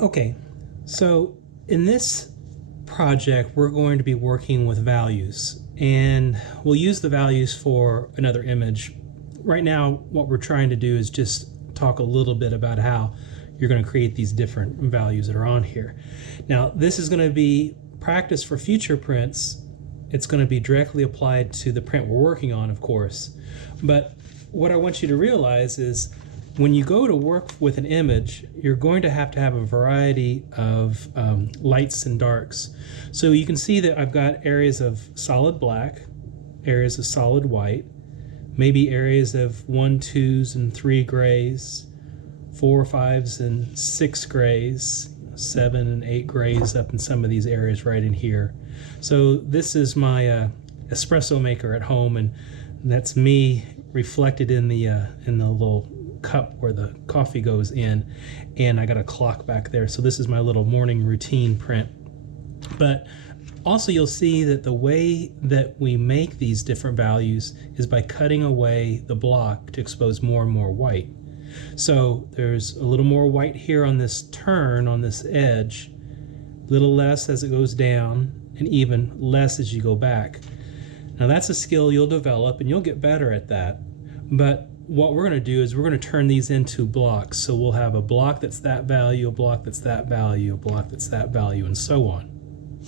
Okay, so in this project, we're going to be working with values, and we'll use the values for another image. Right now, what we're trying to do is just talk a little bit about how you're going to create these different values that are on here. Now, this is going to be practice for future prints. It's going to be directly applied to the print we're working on, of course. But what I want you to realize is when you go to work with an image, you're going to have a variety of lights and darks. So you can see that I've got areas of solid black, areas of solid white, maybe areas of 1, 2s, and 3 grays, 4, 5s, and 6 grays, 7 and 8 grays up in some of these areas right in here. So this is my espresso maker at home, and that's me reflected in the little cup where the coffee goes in, and I got a clock back there. So this is my little morning routine print. But also you'll see that the way that we make these different values is by cutting away the block to expose more and more white. So there's a little more white here on this turn, on this edge, a little less as it goes down, and even less as you go back. Now that's a skill you'll develop and you'll get better at that. But what we're going to do is we're going to turn these into blocks. So we'll have a block that's that value, a block that's that value, a block that's that value, and so on.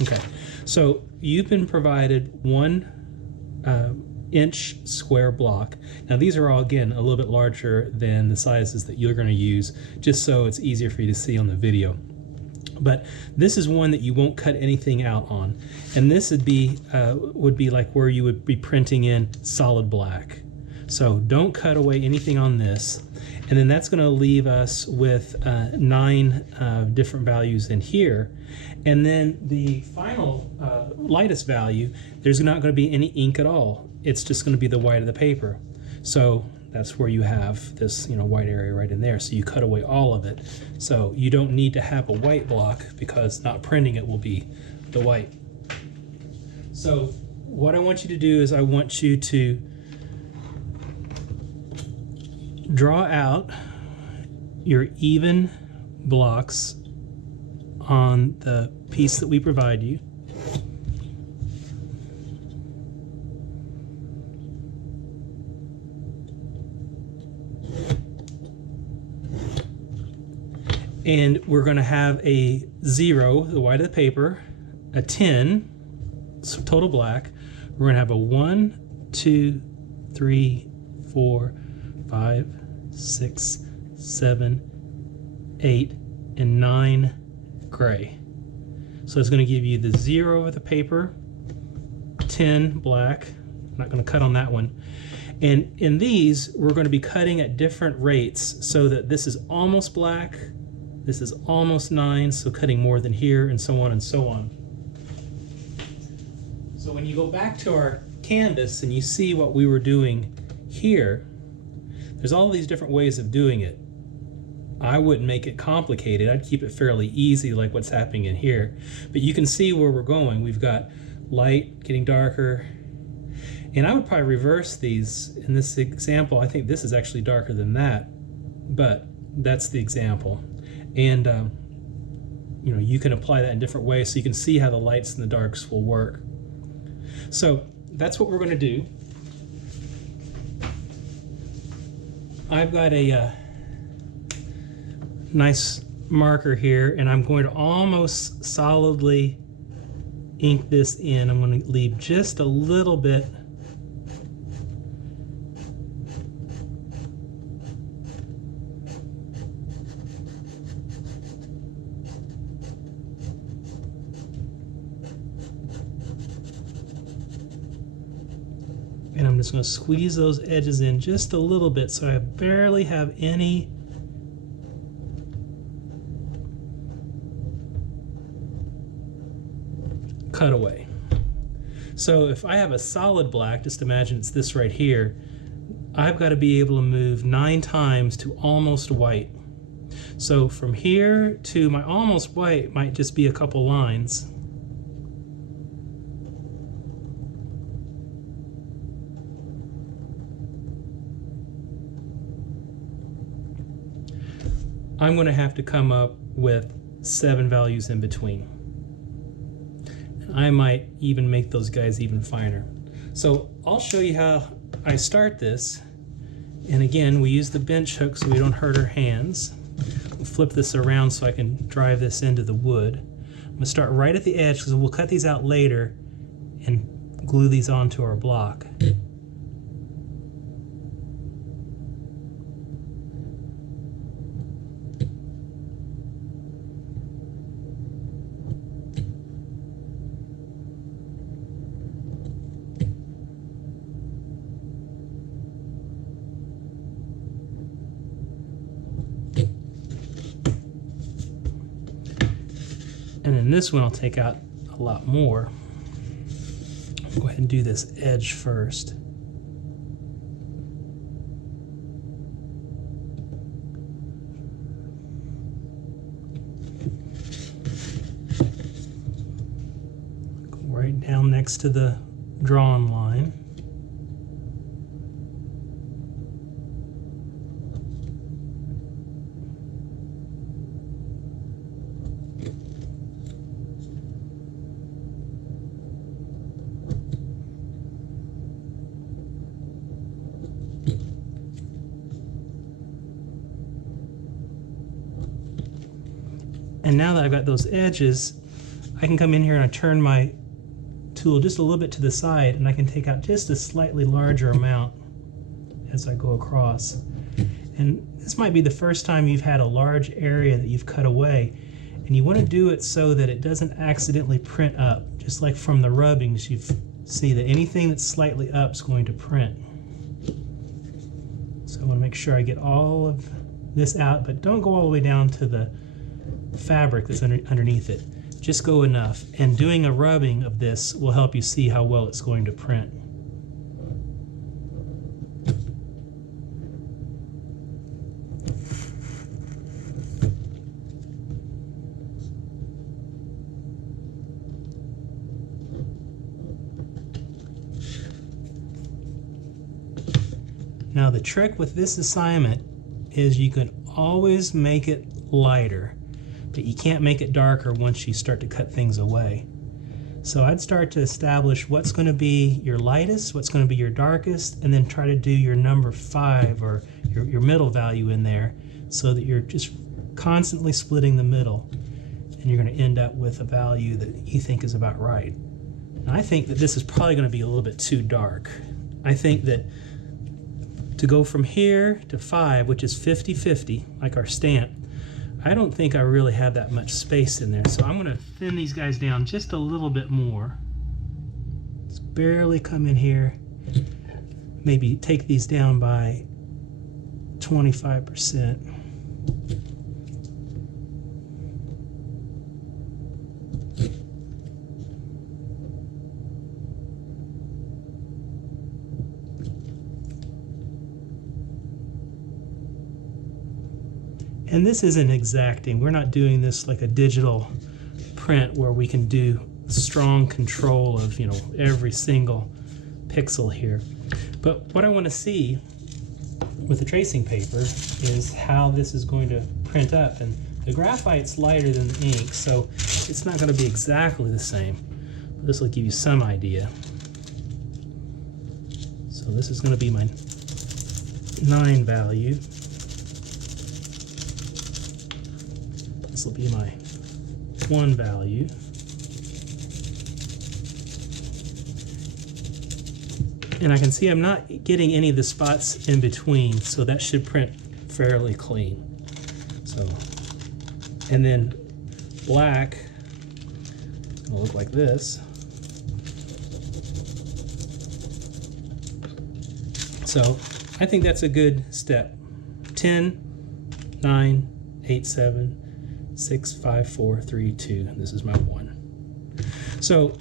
Okay, so you've been provided 1 inch square block. Now these are all, again, a little bit larger than the sizes that you're going to use, just so it's easier for you to see on the video. But this is one that you won't cut anything out on. And this would be like where you would be printing in solid black. So don't cut away anything on this. And then that's going to leave us with 9 different values in here. And then the final lightest value, there's not going to be any ink at all. It's just going to be the white of the paper. So that's where you have this, white area right in there. So you cut away all of it. So you don't need to have a white block because not printing it will be the white. So what I want you to do is I want you to draw out your even blocks on the piece that we provide you. And we're going to have a 0, the white of the paper, a 10, so total black. We're going to have a 1, 2, 3, 4, 5, 6, 7, 8, and 9 gray. So it's going to give you the 0 over the paper, 10 black. I'm not going to cut on that one. And in these, we're going to be cutting at different rates so that this is almost black, this is almost 9, so cutting more than here, and so on and so on. So when you go back to our canvas and you see what we were doing here, there's all these different ways of doing it. I wouldn't make it complicated. I'd keep it fairly easy like what's happening in here. But you can see where we're going. We've got light getting darker. And I would probably reverse these. In this example, I think this is actually darker than that. But that's the example. And you can apply that in different ways so you can see how the lights and the darks will work. So that's what we're going to do. I've got a nice marker here, and I'm going to almost solidly ink this in. I'm going to leave just a little bit and I'm just going to squeeze those edges in just a little bit so I barely have any cutaway. So if I have a solid black, just imagine it's this right here, I've got to be able to move 9 times to almost white. So from here to my almost white might just be a couple lines. I'm going to have to come up with 7 values in between. I might even make those guys even finer. So I'll show you how I start this. And again, we use the bench hook so we don't hurt our hands. We'll flip this around so I can drive this into the wood. I'm going to start right at the edge because we'll cut these out later and glue these onto our block. And in this one, I'll take out a lot more. Go ahead and do this edge first. Go right down next to the drawn line. And now that I've got those edges, I can come in here and I turn my tool just a little bit to the side and I can take out just a slightly larger amount as I go across. And this might be the first time you've had a large area that you've cut away, and you want to do it so that it doesn't accidentally print up. Just like from the rubbings, you see that anything that's slightly up is going to print. So I want to make sure I get all of this out, but don't go all the way down to the fabric that's underneath it. Just go enough, and doing a rubbing of this will help you see how well it's going to print. Now the trick with this assignment is you can always make it lighter, but you can't make it darker once you start to cut things away. So I'd start to establish what's going to be your lightest, what's going to be your darkest, and then try to do your number 5 or your middle value in there so that you're just constantly splitting the middle, and you're going to end up with a value that you think is about right. Now, I think that this is probably going to be a little bit too dark. I think that to go from here to 5, which is 50-50, like our stamp, I don't think I really have that much space in there. So I'm going to thin these guys down just a little bit more. Just barely come in here. Maybe take these down by 25%. And this isn't exacting. We're not doing this like a digital print where we can do strong control of, you know, every single pixel here. But what I want to see with the tracing paper is how this is going to print up. And the graphite's lighter than the ink, so it's not going to be exactly the same. This will give you some idea. So this is going to be my 9 value. This will be my 1 value. And I can see I'm not getting any of the spots in between, so that should print fairly clean. So, and then black will look like this. So I think that's a good step. 10, 9, 8, 7, 6, 5, 4, 3, 2. This is my 1. So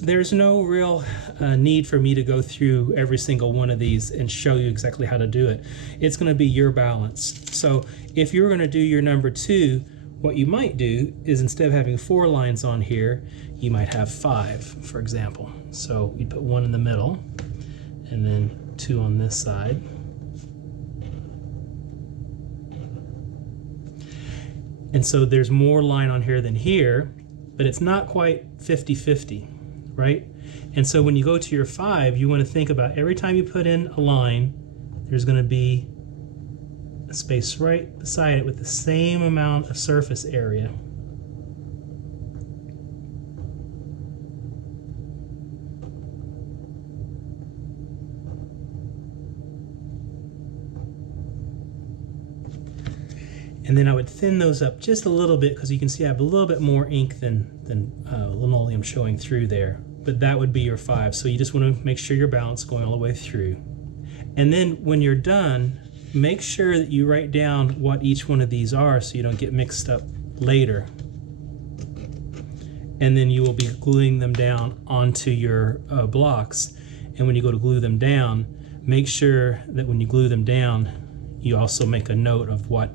there's no real need for me to go through every single one of these and show you exactly how to do it. It's going to be your balance. So if you're going to do your number 2, what you might do is instead of having 4 lines on here, you might have 5, for example. So you put 1 in the middle and then 2 on this side. And so there's more line on here than here, but it's not quite 50-50, right? And so when you go to your 5, you want to think about every time you put in a line, there's going to be a space right beside it with the same amount of surface area. And then I would thin those up just a little bit because you can see I have a little bit more ink than linoleum showing through there. But that would be your 5. So you just want to make sure your balance going all the way through. And then when you're done, make sure that you write down what each one of these are so you don't get mixed up later. And then you will be gluing them down onto your blocks. And when you go to glue them down, make sure that when you glue them down, you also make a note of what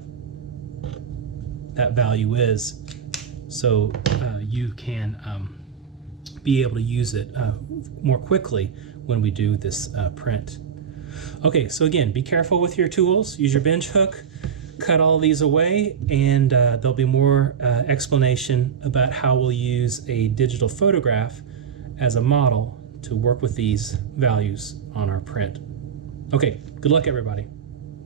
that value is, so you can be able to use it more quickly when we do this print. Okay, so again, be careful with your tools. Use your bench hook, cut all these away, and there'll be more explanation about how we'll use a digital photograph as a model to work with these values on our print. Okay, good luck everybody.